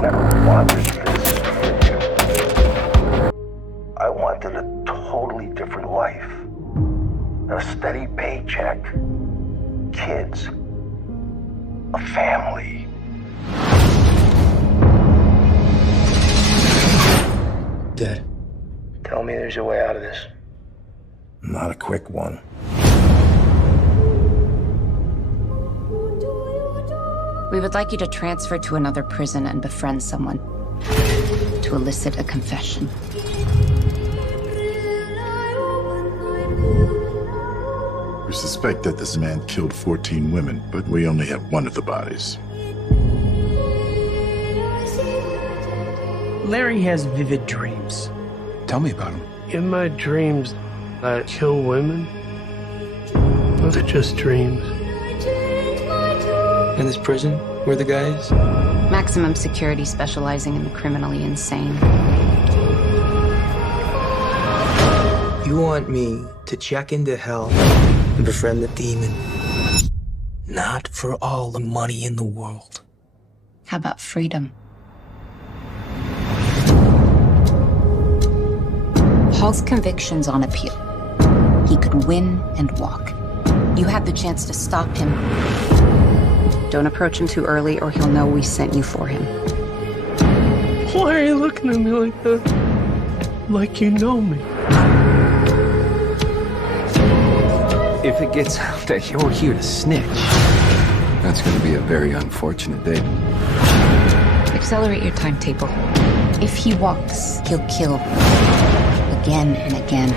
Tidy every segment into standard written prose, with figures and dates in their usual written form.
never wanted this for you. I wanted a totally different life. A steady paycheck, kids, a family. Dad. Tell me there's a way out of this. Not a quick one. We would like you to transfer to another prison and befriend someone to elicit a confession. We suspect that this man killed 14 women, but we only have one of the bodies. Larry has vivid dreams. Tell me about him. In my dreams, I kill women. Those are just dreams. In this prison, where the guys? Maximum security specializing in the criminally insane. You want me to check into hell and befriend the demon? Not for all the money in the world. How about freedom? Hall's conviction's on appeal. He could win and walk. You had the chance to stop him. Don't approach him too early or he'll know we sent you for him. Why are you looking at me like that? Like you know me. If it gets out that you're here to snitch, that's going to be a very unfortunate day. Accelerate your timetable. If he walks, he'll kill. Again and again.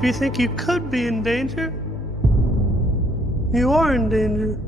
If you think you could be in danger, you are in danger.